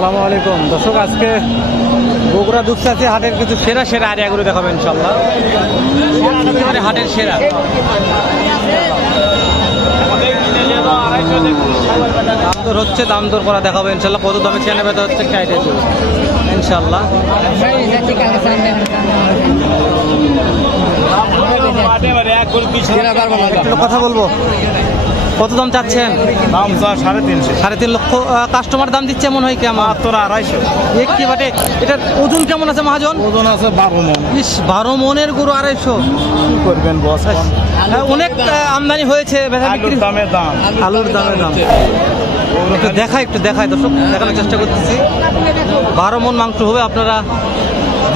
আসসালামু আলাইকুম। দর্শক, আজকে বগুড়া দুপচাচি হাটের কিছু সেরা সেরা আরিয়াগুলো দেখাবো ইনশাল্লাহ একেবারে হাটের সেরা। দাম দর হচ্ছে, দাম দর করা দেখাবো ইনশাল্লাহ কত দামে কেনা বেচা হচ্ছে দেবো ইনশাল্লাহ কথা বলব? কত দাম চাচ্ছেন? দাম স্যার সাড়ে তিনশো। সাড়ে তিন লক্ষ কাস্টমার দাম দিচ্ছে মনে হয় কেমন মাত্র আড়াইশো। একটি বাটে? এটার ওজন কেমন আছে মহাজন? ওজন আছে বারো মন। ইস বারো মনের গরু আড়াইশো। কি করবেন বস? হ্যাঁ, অনেক আমদানি হয়েছে আলুর দামের দাম। আলুর দামের দাম। একটু দেখাই একটু দেখাই দর্শক দেখানোর চেষ্টা করতেছি। বারো মন মাংস হবে আপনারা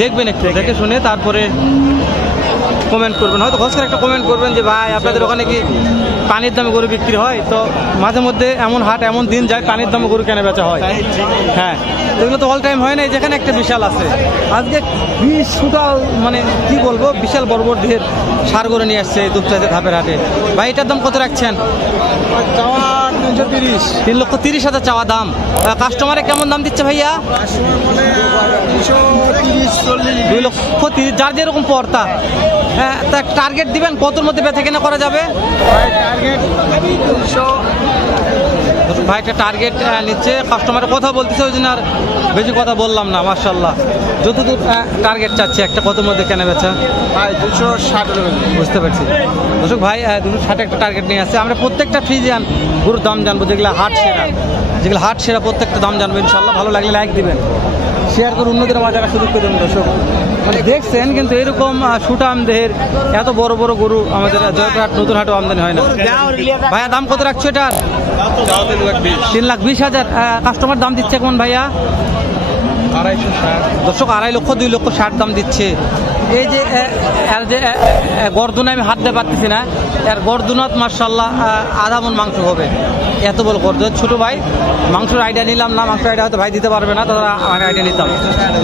দেখবেন একটু দেখে শুনে তারপরে কমেন্ট করবেন। হয়তো ঘস করে একটা কমেন্ট করবেন যে ভাই আপনাদের ওখানে কি পানির দামে গরু বিক্রি হয় তো মাঝে মধ্যে এমন হাট এমন দিন যায় পানির দামে গরু কেনা বেচা হয়। হ্যাঁ এগুলো তো অল টাইম হয় না যেখানে একটা বিশাল আছে। আজকে বিশ সুতাল মানে কি বলব বিশাল বড় বড় দেহের সার গরু নিয়ে আসছে দুধ চাইতে ধাপের হাটে। ভাই এটার দাম কত রাখছেন? তিন লক্ষ তিরিশ হাজার চাওয়া দাম। কাস্টমারে কেমন দাম দিচ্ছে ভাইয়া? দুই লক্ষ তিরিশ যার যেরকম পর্তা হ্যাঁ তা টার্গেট দিবেন কতর মধ্যে বেঁচে কেনা করা যাবে? টার্গেট ভাই একটা টার্গেট নিচ্ছে কাস্টমারের কথা বলতেছে ওই জন্য আর বেশি কথা বললাম না মার্শাল্লাহ যতদূর টার্গেট চাচ্ছে একটা কতর মধ্যে কেনা বেচা? ভাই দুশো ষাট বুঝতে পারছি। দর্শক ভাই দুশো ষাট একটা টার্গেট নিয়ে আসছে। আমরা প্রত্যেকটা ফ্রিজিয়ান গরুর দাম জানব যেগুলো হাট সেরা। যেগুলো হাট সেরা প্রত্যেকটা দাম জানব ইনশাল্লাহ ভালো লাগলে লাইক দিবেন। শেয়ার করে অন্যদের মাঝে সুযোগ করে দেবেন দর্শক। দেখছেন কিন্তু এরকম সুট সুটাম দেহের এত বড় বড় গরু আমাদের জয়পুরহাট নতুন হাটও আমদানি হয় না। ভাইয়া দাম কত রাখছো এটার? তিন লাখ বিশ হাজার। কাস্টমার দাম দিচ্ছে কেমন ভাইয়া? দর্শক আড়াই লক্ষ দুই লক্ষ ষাট দাম দিচ্ছে। এই যে এর যে গর্দনে আমি হাত দিতে পারতেছি না এর গর্দনাত মার্শাল্লাহ আধা মন মাংস হবে। এত বল গর্দন ছোটো ভাই মাংসের আইডিয়া নিলাম না মাংসের আইডিয়া হয়তো ভাই দিতে পারবে না তারা আমার আইডিয়া নিতাম।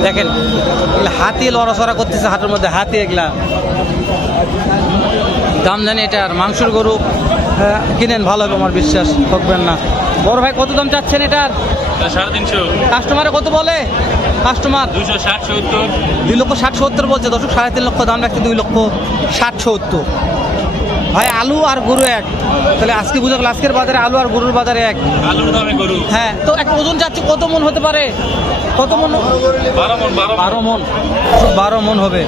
দেখেন হাতি লড়াচড়া করতেছে হাতের মধ্যে হাতি এগুলা। দাম জানি এটা আর মাংসের গরু কিনেন ভালো হবে আমার বিশ্বাস ঠকবেন না। বড় ভাই কত দাম চাচ্ছেন এটার? সাড়ে তিনশো। কাস্টমারে কত বলে? কাস্টমার? দুশো ষাট সত্তর। দুই লক্ষ ষাট সত্তর বলছে। দশক সাড়ে তিন লক্ষ দাম রাখছে দুই লক্ষ ষাট সত্তর। ভাই আলু আর গরু এক। তাহলে আজকে বুঝা গেল আজকের বাজারে আলু আর গরুর বাজারে এক। আলুর দামে গরু। হ্যাঁ তো একটা ওজন যাচ্ছে কত মন হতে পারে? কত মন? বারো মন বারো মন। বারো মন। হবে।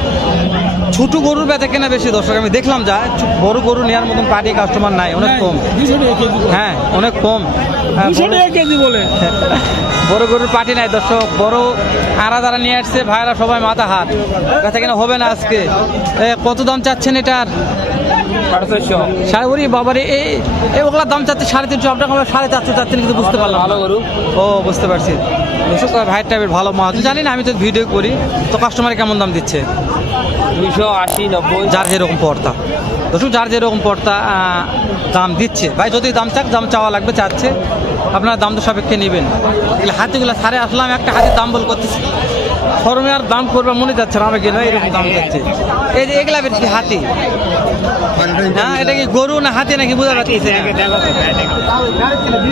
ছোট গরুর বেচা কেনা বেশি দর্শক আমি দেখলাম যা বড় গরু নেওয়ার মতন পার্টি কাস্টমার নাই অনেক কম। হ্যাঁ অনেক কম। হ্যাঁ, বড়- কেজি বলে। বড় গরুর পার্টি নাই দর্শক বড় আড়া যারা নিয়ে আসছে ভাইরা সবাই মাথা হাত। বেচা কেনা হবে না আজকে। এ, কত দাম চাচ্ছেন এটার? সাড়ে চারশো সাড়ে ওরি বাবারে এই ওগুলার দাম চাচ্ছে সাড়ে তিনশো আপনার আমরা সাড়ে চারশো চাচ্ছেন কিন্তু বুঝতে পারলাম ভালো গরু। ও বুঝতে পারছি। দর্শক ভাইয়ের টাইপের ভালো মাছ জানি না আমি তো ভিডিও করি। তো কাস্টমার কেমন দাম দিচ্ছে? দুইশো আশি নব্বই। যার যেরকম পর্তা দর্শক যার যেরকম পর্তা আহ, দাম দিচ্ছে। ভাই যদি দাম চাক দাম চাওয়া লাগবে চাচ্ছে। আপনারা দাম তো সাপেক্ষে নেবেন। এগুলো হাতিগুলো সারে আসলাম একটা হাতির দাম বল করতেছি। ফরমে আর দাম করবে মনে যাচ্ছে না আমি না এরকম দাম যাচ্ছে। এই যে এগুলা বেশি হাতি? হ্যাঁ এটা কি গরু না হাতি নাকি বোঝা যাচ্ছে?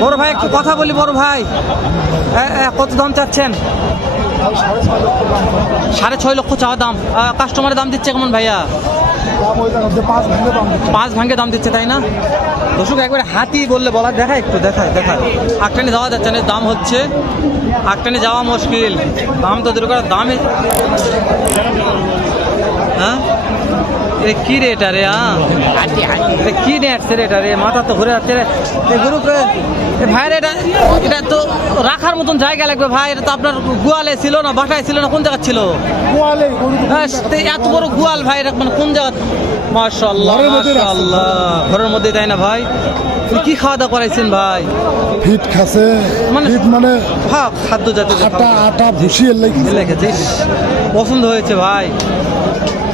বড় ভাই একটু কথা বলি বড় ভাই। কত দাম চাচ্ছেন? সাড়ে ছয় লক্ষ চাওয়া দাম। কাস্টমারের দাম দিচ্ছে কেমন ভাইয়া? পাঁচ ভাঙ্গে দাম দিচ্ছে, তাই না? দর্শক, একবারে হাতি বললে বলা দেখা একটু দেখায় দেখায় আটটানি যাওয়া যাচ্ছে না দাম হচ্ছে আটটানি যাওয়া মুশকিল। দাম তো দূর করার দামে হ্যাঁ? এ কি রে এটা রে হ্যাঁ এ কি রে আসছে রে এটা রে? মাথা তো ঘুরে যাচ্ছে রে। এ গরুকে এ ভাই রে এটা এটা তো রাখার মতন জায়গা লাগবে ভাই। এটা তো আপনার গোয়ালে ছিল না বাসায় ছিল না কোন জায়গা ছিল? হ্যাঁ, এত বড় গোয়াল ভাই এটা মানে কোন জায়গা? মাশাআল্লাহ মাশাআল্লাহ। ঘরের মধ্যে তাই না ভাই? কি খাওয়া দাওয়া করাইছেন ভাই? ফিট খাসে মানে- ফিট মানে হ্যাঁ খাদ্য জাতীয় আটা আটা ভুসিয়ে লেগে লিখেছিস পছন্দ হয়েছে ভাই।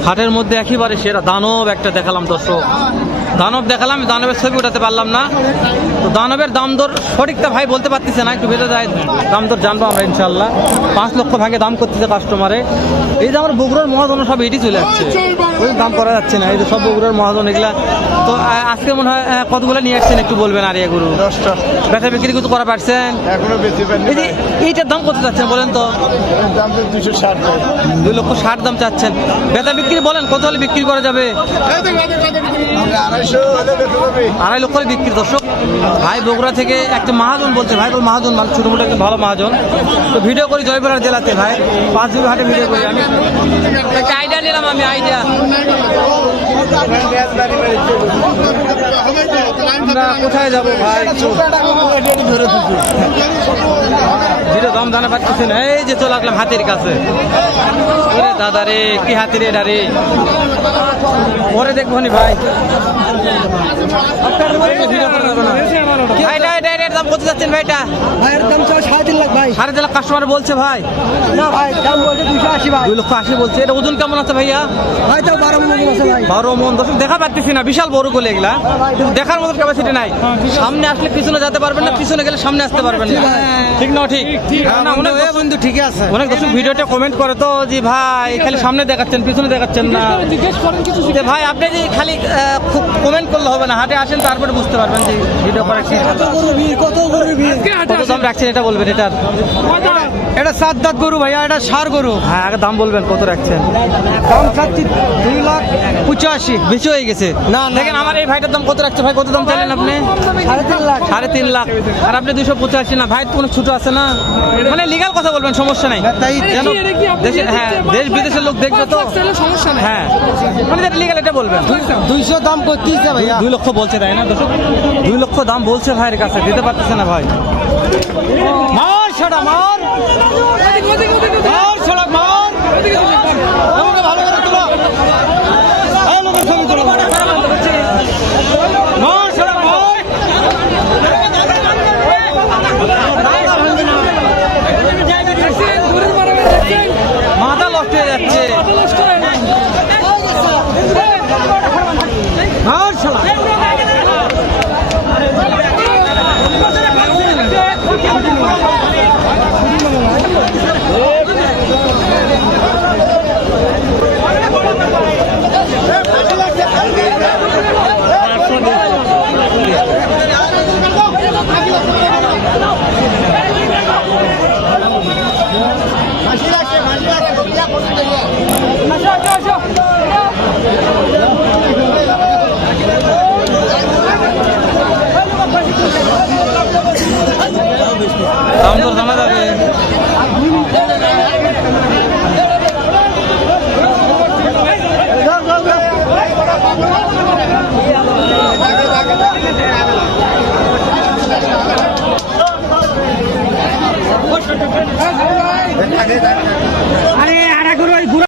হাটের মধ্যে একেবারে সেরা দানব একটা দেখালাম দর্শক। দানব দেখালাম দানবের ছবি উঠাতে পারলাম না। তো দানবের দাম দর সঠিকটা ভাই বলতে পারতেছে না একটু বেঁধে যায় দাম দর জানব আমরা ইনশাল্লাহ পাঁচ লক্ষ ভাগে দাম করতেছে কাস্টমারে এই যে আমার বগুড়ার মহাজন সব এটি চলে যাচ্ছে ওই দাম করা যাচ্ছে না এই যে সব বগুড়ার মহাজন এগুলা। তো আজকে মনে হয় কতগুলো নিয়ে আসছেন একটু বলবেন আর গরু? দশটা। বেচা বিক্রি কিছু করা পারছেন? এইটার দাম কত চাচ্ছেন বলেন তো? দুই লক্ষ ষাট দাম চাচ্ছেন। বেচা বিক্রি বলেন কত হলে বিক্রি করা যাবে? আড়াই লক্ষ হলে বিক্রি দর্শক। ভাই বগুড়া থেকে একটা মহাজন বলছে ভাই বল মহাজন মানে ছোটো মোটো একটা ভালো মহাজন। তো ভিডিও করি জয়পুরহাট জেলাতে ভাই। পাঁচ বিঘা হাটে ভিডিও করি আমি। একটা আইডিয়া নিলাম আমি আইডিয়া আমরা কোথায় যাব ভাই? ভিডিও দাম জানা পাচ্ছি না। এই যে চলে আসলাম হাতির কাছে। ওরে দাদা রে কি হাতির এটা রে? পরে দেখব নি ভাই। দাম কত যাচ্ছেন ভাইটা ভাইয়ের দাম চাও সাড়ে তিন লাখ ভাই। সাড়ে তিন লাখ কাস্টমার বলছে ভাই। না ভাই দাম বলছে দুশো আশি ভাই। দুই লক্ষ আশি বলছে। এটা ওজন কেমন আছে ভাইয়া? ভাই বারো মন আছে ভাই। বারো মন। দর্শক দেখা পাচ্ছি না। বিশাল বড় কোলে এগুলা। দেখার মতো ক্যাপাসিটি নাই। সামনে আসলে পিছনে যেতে পারবেন না পিছনে গেলে সামনে আসতে পারবেন না। ঠিক না ঠিক। বন্ধু ঠিক আছে। অনেক দর্শক ভিডিওটা কমেন্ট করে তো যে ভাই খালি সামনে দেখাচ্ছেন পিছনে দেখাচ্ছেন না। যে ভাই আপনি যে খালি কমেন্ট করলে হবে না হাটে আসেন তারপরে বুঝতে পারবেন যে ভিডিও করে কত গরু ভিড় কত গরু ভিড়। কত দাম রাখছেন এটা বলবেন এটার এটা সাত দাঁত গরু ভাইয়া এটা সার গরু। হ্যাঁ আগে দাম বলবেন কত রাখছেন? দাম চাচ্ছি দুই লাখ পঁচাশি বেশি হয়ে গেছে। না, দেখেন আমার এই ভাইটার দাম কত রাখছে ভাই? কত দাম চাইলেন আপনি? সাড়ে তিন লাখ। সাড়ে তিন লাখ। আর আপনি দুশো পঁচাশি না ভাই কোনো ছোট আছে না? মানে লিগাল কথা বলবেন সমস্যা নাই। তাই যেন দেশে- হ্যাঁ দেশ বিদেশের লোক দেখবে তো। হ্যাঁ। মানে যেটা লিগাল এটা বলবেন। দুইশো দাম করতেইছে ভাইয়া। দুই লক্ষ বলছে তাই না দর্শক? দুই লক্ষ দাম বলছে ভাইয়ের কাছে দিতে পারতেছে না ভাই। মার সেটা Tidak ada 班人